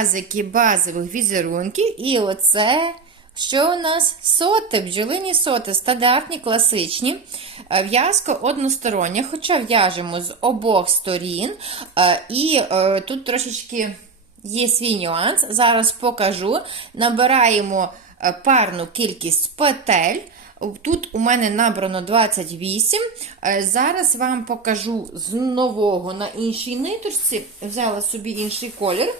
Пров'язики базових візерунків. І оце, що у нас соти, бджолині соти, стандартні, класичні. Е, В'язка одностороння, хоча в'яжемо з обох сторін. Е, І е, тут трошечки є свій нюанс. Зараз покажу. Набираємо парну кількість петель. Тут у мене набрано 28. Е, Зараз вам покажу з нового на іншій ниточці. Взяла собі інший колір.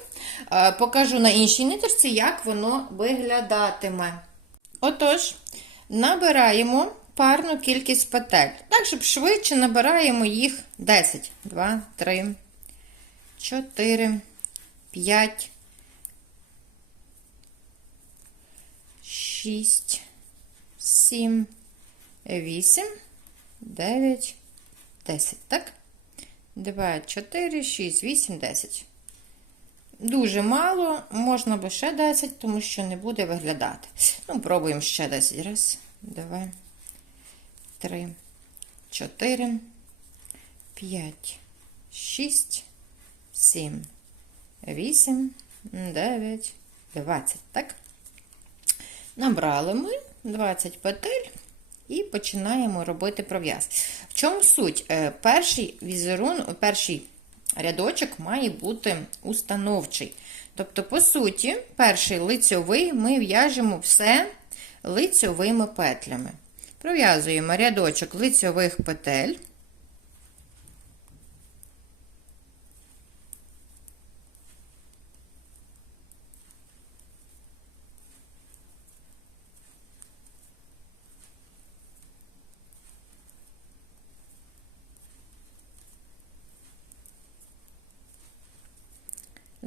Е, Покажу на іншій ниточці, як воно виглядатиме. Отож, набираємо парну кількість петель. Так, щоб швидше набираємо їх 10. 2, 3, 4, 5, 6, 7, 8, 9, 10, так? 2, 4, 6, 8, 10. Дуже мало, можна би ще 10, тому що не буде виглядати. Ну, пробуємо ще 10. Раз, два, три, чотири, п'ять, шість, сім, вісім, дев'ять, двадцять. Так? Набрали ми 20 петель і починаємо робити пров'яз. В чому суть? Е, Перший візерун, перший рядочок має бути установчий. Тобто, по суті, перший лицьовий ми в'яжемо все лицьовими петлями. Пров'язуємо рядочок лицьових петель.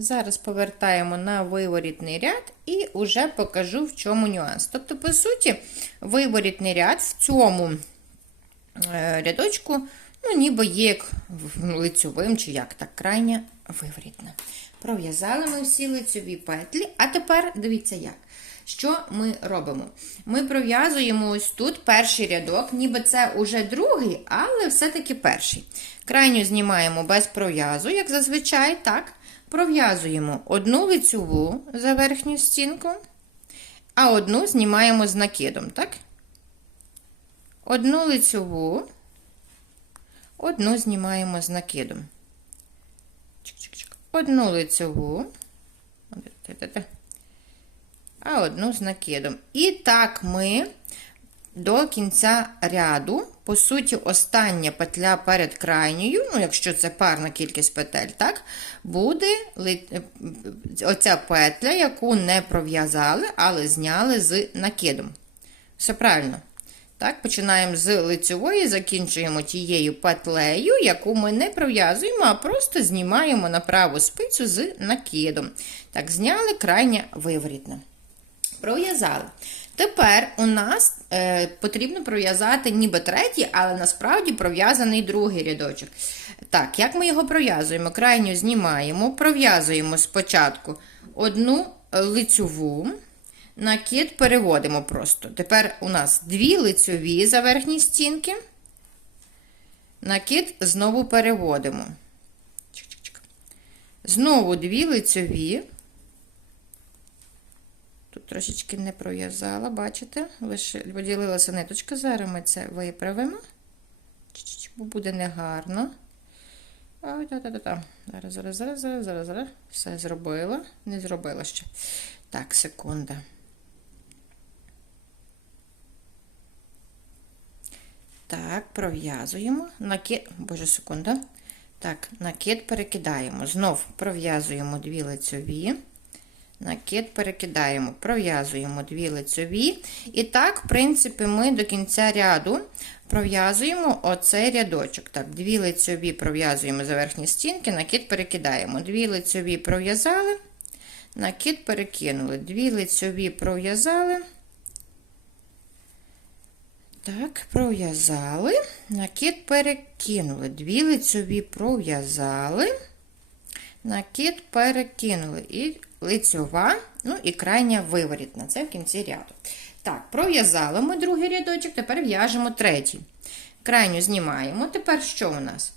Зараз повертаємо на виворітний ряд і вже покажу, в чому нюанс. Тобто, по суті, виворітний ряд в цьому е, рядочку, ну, ніби є як лицьовим, чи як так, крайня виворітна. Пров'язали ми всі лицьові петлі, а тепер дивіться як. Що ми робимо? Ми пров'язуємо ось тут перший рядок, ніби це уже другий, але все-таки перший. Крайню знімаємо без пров'язу, як зазвичай, так. Пров'язуємо одну лицьову за верхню стінку, а одну знімаємо з накидом, так? Одну лицьову, одну знімаємо з накидом. Одну лицьову, а одну з накидом. І так ми до кінця ряду, по суті, остання петля перед крайньою, ну, якщо це парна кількість петель, так, буде оця петля, яку не пров'язали, але зняли з накидом. Все правильно. Так, Починаємо з лицьової, закінчуємо тією петлею, яку ми не пров'язуємо, а просто знімаємо на праву спицю з накидом. Так, зняли крайня виворітна. Пров'язали. Тепер у нас е, потрібно пров'язати ніби третій, але насправді пров'язаний другий рядочок. Так, як ми його пров'язуємо? Крайню знімаємо, пров'язуємо спочатку одну лицьову, накид переводимо просто. Тепер у нас дві лицьові за верхні стінки. Накид знову переводимо. Знову дві лицьові. Трошечки не пров'язала, бачите? Лише поділилася ниточка. Зараз ми це виправимо. Бо буде негарно. Ой, та, та, та, та. Зараз, зараз, зараз, зараз, зараз, зараз. Все зробила. Не зробила ще. Так, секунда. Так, пров'язуємо. Накид. Боже, секунда. Так, накид перекидаємо. Знов пров'язуємо дві лицьові. Накид перекидаємо, пров'язуємо дві лицьові. І так, в принципі, ми до кінця ряду пров'язуємо оцей рядочок. Так, дві лицьові пров'язуємо за верхні стінки, накид перекидаємо. Дві лицьові пров'язали, накид перекинули. Дві лицьові пров'язали. Так, пров'язали, накид перекинули. Дві лицьові пров'язали, накид перекинули. І лицьова, ну і крайня виворітна. Це в кінці ряду. Так, пров'язали ми другий рядочок, тепер в'яжемо третій. Крайню знімаємо. Тепер що у нас?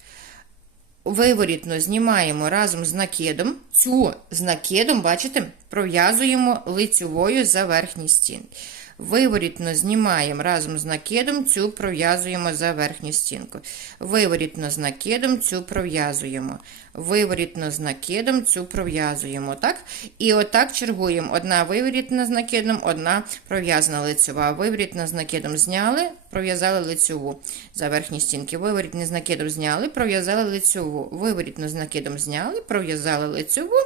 виворітно знімаємо разом з накидом. Цю з накидом, бачите, пров'язуємо лицьовою за верхній стінки. Виворітно знімаємо разом з накидом, цю пров'язуємо за верхню стінку. Виворітно з накидом цю пров'язуємо. Виворітно з накидом цю пров'язуємо. так? І отак чергуємо. Одна виворітна з накидом, одна пров'язана лицьова. Виворітна з накидом зняли, пров'язали лицьову за верхні стінки. Виворітно з накидом зняли, пров'язали лицьову. Виворітно з накидом зняли, пров'язали лицьову.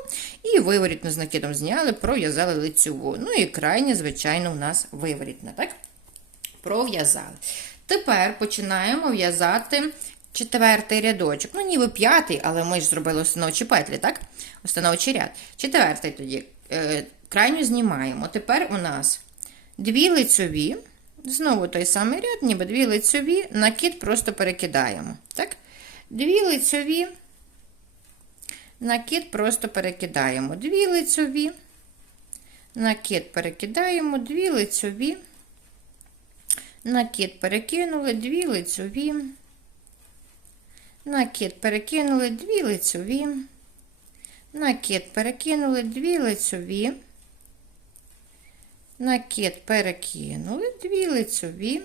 І виворітно з накидом зняли, пров'язали лицьову. Ну і крайня, звичайно, у нас виворітна. так? Пров'язали. Тепер починаємо в'язати четвертий рядочок. Ну, ніби п'ятий, але ми ж зробили установчі петлі, так? Установчий ряд. Четвертий тоді. Е, крайню знімаємо. Тепер у нас дві лицьові. Знову той самий ряд, ніби дві лицьові, накид просто перекидаємо. Так? Дві лицьові, накид просто перекидаємо. Дві лицьові, накид перекидаємо, дві лицьові. Накид перекинули, дві лицьові. Накид перекинули, дві лицьові. Накид перекинули, дві лицьові. Накид перекинули, дві лицьові.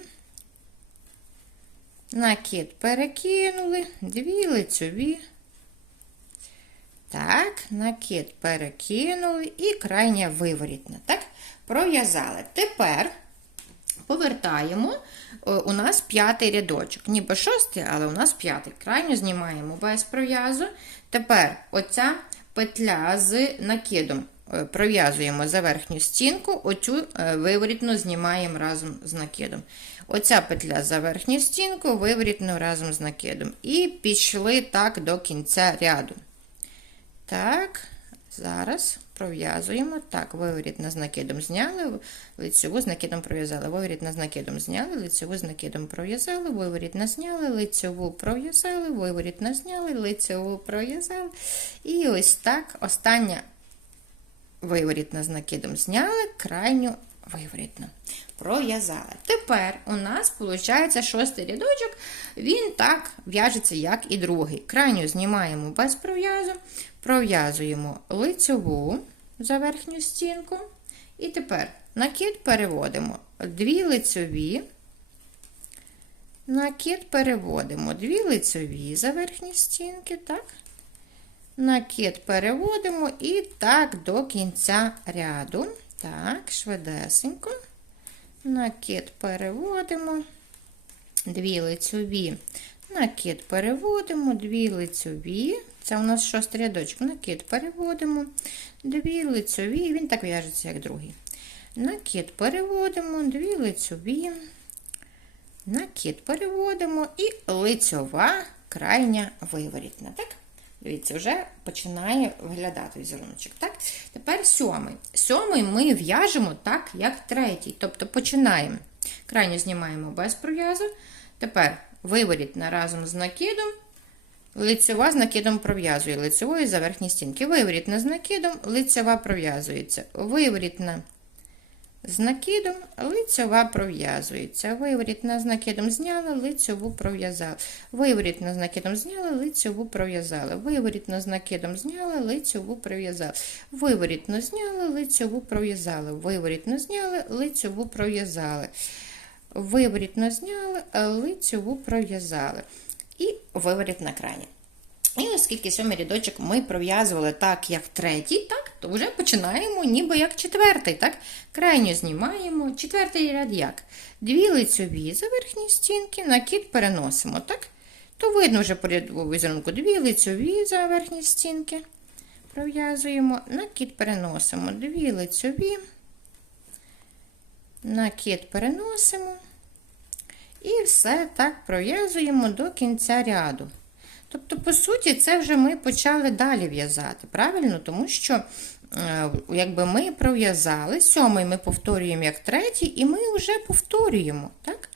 Накид перекинули, дві лицьові. Так, накид перекинули і крайня виворітна. Так, пров'язали. Тепер повертаємо е, у нас п'ятий рядочок. Ніби шостий, але у нас п'ятий. Крайню знімаємо без пров'язу. Тепер оця петля з накидом е, пров'язуємо за верхню стінку, оцю е, виворітну знімаємо разом з накидом. Оця петля за верхню стінку, виворітну разом з накидом. І пішли так до кінця ряду. Так, зараз пров'язуємо. Так, виворіт на накидом зняли, лицьову з накидом пров'язали. виворіт на накидом зняли, лицьову з накидом пров'язали, виворітна зняли, лицьову пров'язали, виворітна зняли, лицьову пров'язали. І ось так остання виворіт на накидом зняли, крайню виворітну. Пров'язали. Тепер у нас виходить шостий рядочок, він так в'яжеться, як і другий. Крайню знімаємо без пров'язу, пров'язуємо лицьову за верхню стінку. І тепер накид переводимо дві лицьові, накид переводимо дві лицьові за верхні стінки, так? Накид переводимо і так до кінця ряду. Так, швидесенько. Накид переводимо, дві лицьові. Накид переводимо, дві лицьові. Це у нас шостий рядочок. Накид переводимо, дві лицьові. Він так в'яжеться, як другий. Накид переводимо, дві лицьові. Накид переводимо і лицьова крайня виворітна. Так? Дивіться, вже починає виглядати візеруночок. Так? Тепер сьомий. Сьомий ми в'яжемо так, як третій. Тобто починаємо. Крайню знімаємо без пров'язу. Тепер виворітна разом з накидом. Лицьова з накидом пров'язує лицевою за верхні стінки. Виворітна з накидом, лицева пров'язується. Виворітна з накидом, лицьова пров'язується. Виворітна з накидом зняли, лицьову пров'язали. Виворітна з накидом зняли, лицьову пров'язали. Виворітна з накидом зняли, лицьову пров'язали. Виворітно зняли, лицьову пров'язали. Виворітно зняли, лицьову пров'язали. Виворітно зняли, лицьову пров'язали. І виворіт на крані. І оскільки сьомий рядочок ми пров'язували так, як третій, так, то вже починаємо ніби як четвертий. так? Крайню знімаємо. Четвертий ряд як? Дві лицьові за верхні стінки, накид переносимо. так? То видно вже по ряду візерунку дві лицьові за верхні стінки. Пров'язуємо, накид переносимо, дві лицьові, накид переносимо. І все так пров'язуємо до кінця ряду. Тобто, по суті, це вже ми почали далі в'язати, правильно? Тому що, е, якби ми пров'язали, сьомий ми повторюємо як третій, і ми вже повторюємо. так?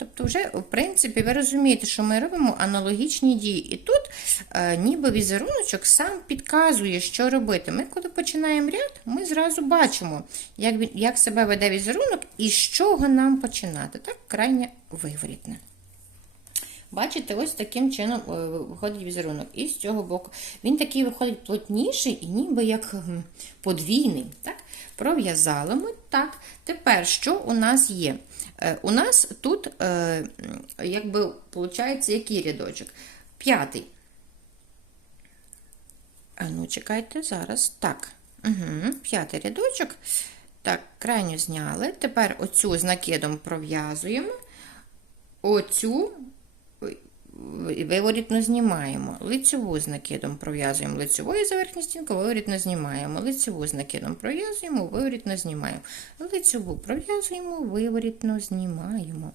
Тобто, вже, в принципі, ви розумієте, що ми робимо аналогічні дії. І тут е, ніби візеруночок сам підказує, що робити. Ми, коли починаємо ряд, ми зразу бачимо, як як себе веде візерунок і з чого нам починати. Так, крайне виворітне. Бачите, ось таким чином е, виходить візерунок. І з цього боку. Він такий виходить плотніший і ніби як подвійний. Так? Пров'язали ми так. Тепер що у нас є? Е, У нас тут, е, якби, виходить, який рядочок? П'ятий. А ну, чекайте зараз. Так. Угу, п'ятий рядочок. Так, крайню зняли. Тепер оцю з накидом пров'язуємо. Оцю виворітно знімаємо. Лицьову з накидом пров'язуємо лицьовою за верхню стінку, виворітно знімаємо. Лицьову з накидом пров'язуємо, виворітно знімаємо. Лицьову пров'язуємо, виворітно знімаємо.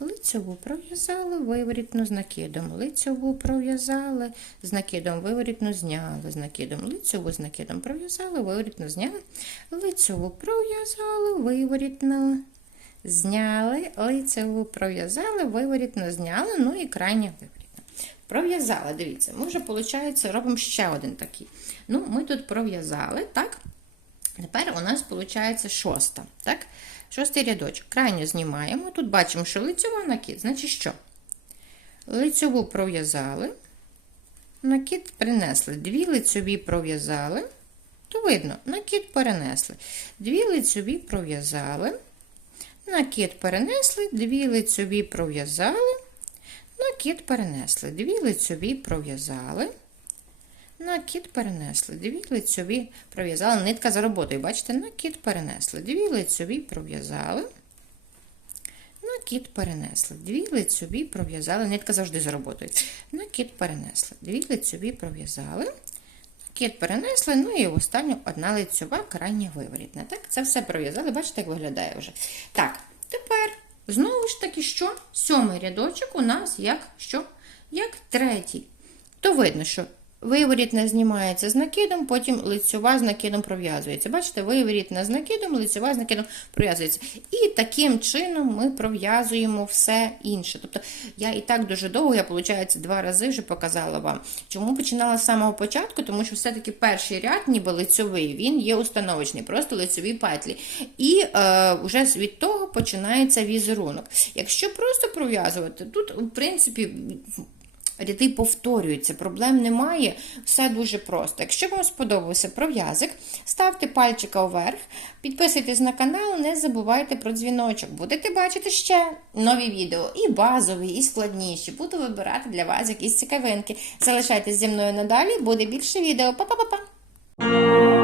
Лицьову пров'язали, виворітно з накидом. Лицьову пров'язали, з накидом виворітно зняли, з накидом. Лицьову з накидом пров'язали, виворітно зняли. Лицьову пров'язали, виворітно зняли, лицеву пров'язали, виворітно зняли, ну і крайня виворітно. Пров'язали, дивіться, ми вже, виходить, робимо ще один такий. Ну, ми тут пров'язали, так? Тепер у нас виходить шоста, так? Шостий рядочок. Крайню знімаємо. Тут бачимо, що лицьова накид. Значить що? Лицьову пров'язали, накид принесли. Дві лицьові пров'язали, то видно, накид перенесли. Дві лицьові пров'язали. Накид перенесли, дві лицьові пров'язали, накид перенесли, дві лицьові пров'язали, накид перенесли, дві лицьові пров'язали, нитка за роботою, бачите, накид перенесли, дві лицьові пров'язали, накид перенесли, дві лицьові пров'язали, нитка завжди за роботою, накид перенесли, дві лицьові пров'язали, Кіт перенесли, ну і останню одна лицьова крайня виворітна. Так, це все пров'язали, бачите, як виглядає вже. Так, тепер знову ж таки, що сьомий рядочок у нас як що? Як третій. То видно, що виворітна знімається з накидом, потім лицьова з накидом пров'язується. Бачите, виворітна з накидом, лицьова з накидом пров'язується. І таким чином ми пров'язуємо все інше. Тобто я і так дуже довго, я, виходить, два рази вже показала вам. Чому починала з самого початку? Тому що все-таки перший ряд, ніби лицьовий, він є установочний, просто лицьові петлі. І е, вже від того починається візерунок. Якщо просто пров'язувати, тут, в принципі, Ряди повторюються, проблем немає, все дуже просто. Якщо вам сподобався пров'язик, ставте пальчика вверх, підписуйтесь на канал, не забувайте про дзвіночок. Будете бачити ще нові відео, і базові, і складніші. Буду вибирати для вас якісь цікавинки. Залишайтесь зі мною надалі, буде більше відео. Па-па-па-па!